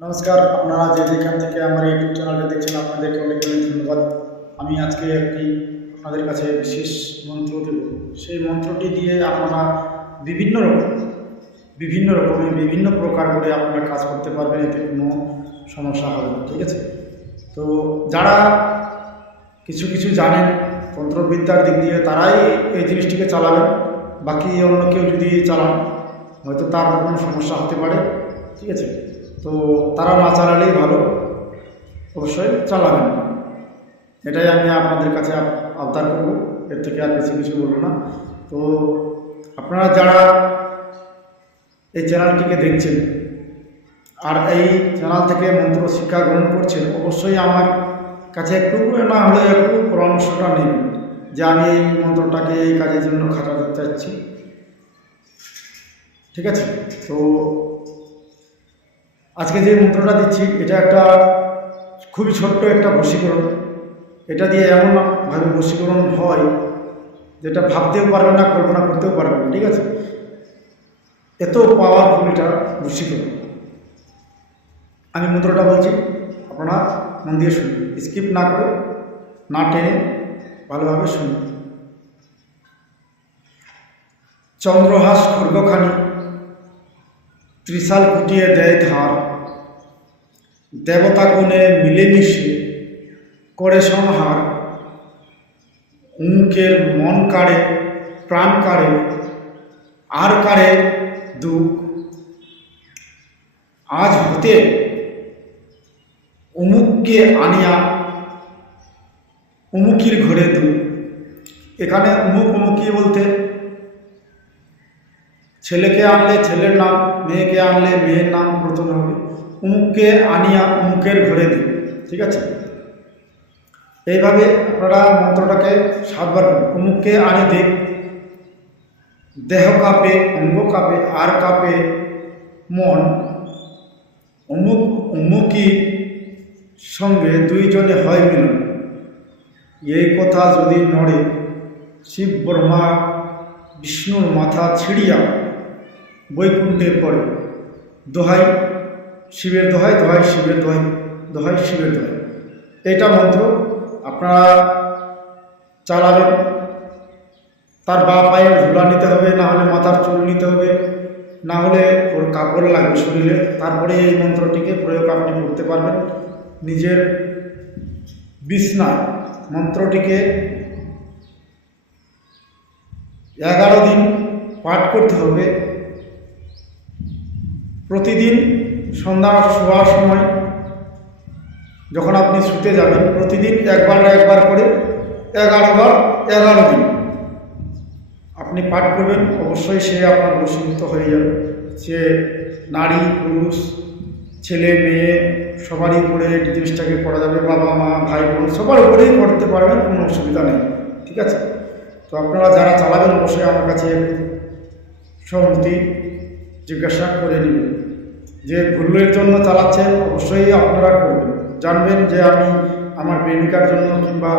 নমস্কার, আপনারা যেখান থেকে আমার ইউটিউব চ্যানেলটা দেখছেন আপনাদেরকে অনেক অনেক ধন্যবাদ। আমি আজকে একটি আপনাদের কাছে বিশেষ মন্ত্র দেব। সেই মন্ত্রটি দিয়ে আপনারা বিভিন্ন রকমের বিভিন্ন প্রকার করে আপনারা কাজ করতে পারবেন, এতে কোনো সমস্যা হবে না। ঠিক আছে? তো যারা কিছু জানেন তন্ত্রবিদ্যার দিক দিয়ে তারাই এই জিনিসটিকে চালাবেন, বাকি অন্য কেউ যদি চালান হয়তো তার কোনো সমস্যা হতে পারে। ঠিক আছে? তো তারা না চালালেই ভালো, অবশ্যই চালাবেন। এটাই আমি আপনাদের কাছে আবদার করব, এর থেকে আর বেশি কিছু বলবো না। তো আপনারা যারা এই চ্যানেলটিকে দেখছেন আর এই চ্যানেল থেকে মন্ত্র শিক্ষা গ্রহণ করছেন, অবশ্যই আমার কাছে একটু না হলে একটু পরামর্শটা নেবেন যে আমি এই মন্ত্রটাকে এই কাজের জন্য খাটাতে চাচ্ছি। ঠিক আছে? তো আজকে যে মন্ত্রটা দিচ্ছি এটা একটা খুবই ছোট্ট একটা বশীকরণ। এটা দিয়ে এমনভাবে বশীকরণ হয় যেটা ভাবতেও পারবেন না, কল্পনা করতেও পারবেন না। ঠিক আছে? এত পাওয়ারফুল এটা বশীকরণ। আমি মন্ত্রটা বলছি, আপনারা মন দিয়ে শুনুন, স্কিপ না করে, না টেনে, ভালোভাবে শুনুন। চন্দ্রহাস খড়গখানি ত্রিশাল ফুটিয়ে দেয় ধার, দেবতা কোণে মিলেমিশে করে সংহার, উমুকের মন কাড়ে প্রাণ কাড়ে আর কাড়ে দুঃখ, আজ হতে অমুককে আনিয়া অমুকির ঘরে দুঃখ। এখানে অমুকি বলতে ছেলেকে আনলে ছেলের নাম, মেয়েকে আনলে মেয়ের নাম প্রথমে হবে। অমুককে আনিয়া অমুকের ঘরে দিই। ঠিক আছে? এইভাবে আপনারা মন্ত্রটাকে 7 বার করুন। অমুককে আনি দেখ, দেহ কাঁপে, অঙ্গ কাঁপে আর কাঁপে মন, অমুকি সঙ্গে দুইজনে হয় মিলন। এই কথা যদি নড়ে, শিব ব্রহ্মা বিষ্ণুর মাথা ছিঁড়িয়া বৈকুণ্ঠে পড়ে। দোহাই শিবের দোহাই, দোহাই শিবের দোহাই, দোহাই শিবের দোহাই। এটা মন্ত্র আপনারা চালাবেন। তার বা পায়ে ধুলা নিতে হবে, না হলে মাথার চুল নিতে হবে, না হলে ওর কাপড় লাগবে শরীরে। তারপরে এই মন্ত্রটিকে প্রয়োগ আপনি করতে পারবেন নিজের বিছনায়। মন্ত্রটিকে 11 দিন পাঠ করতে হবে। প্রতিদিন সন্ধ্যা শোয়ার সময় যখন আপনি শুতে যাবেন, প্রতিদিন একবার করে 11 দিন আপনি পাঠ করবেন। অবশ্যই সে আপনার বশীভূত হয়ে যাবে। সে নারী পুরুষ ছেলে মেয়ে সবারই উপরে এই জিনিসটাকে করা যাবে, বাবা মা ভাই বোন সবার উপরেই করতে পারবেন, কোনো অসুবিধা নেই। ঠিক আছে? তো আপনারা যারা চালাবেন অবশ্যই আমার কাছে সম্মতি জিজ্ঞাসা করে নেবেন। যে ভুলের জন্য চালাচ্ছেন অবশ্যই আপনারা করবেন, জানবেন যে আমি আমার প্রেমিকার জন্য কিংবা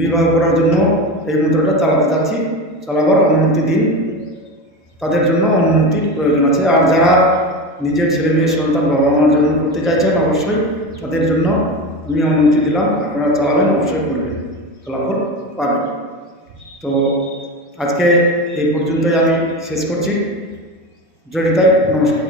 বিবাহ করার জন্য এই মন্ত্রটা চালাতে চাচ্ছি, চালাবার অনুমতি দিন। তাদের জন্য অনুমতির প্রয়োজন আছে। আর যারা নিজের ছেলে মেয়ে সন্তান বাবা মার জন্য করতে চাইছেন অবশ্যই তাদের জন্য আমি অনুমতি দিলাম। আপনারা চালাবেন, অবশ্যই করবেন, ফলাফল পাবেন। তো আজকে এই পর্যন্তই আমি শেষ করছি। জড়িতায় নমস্কার।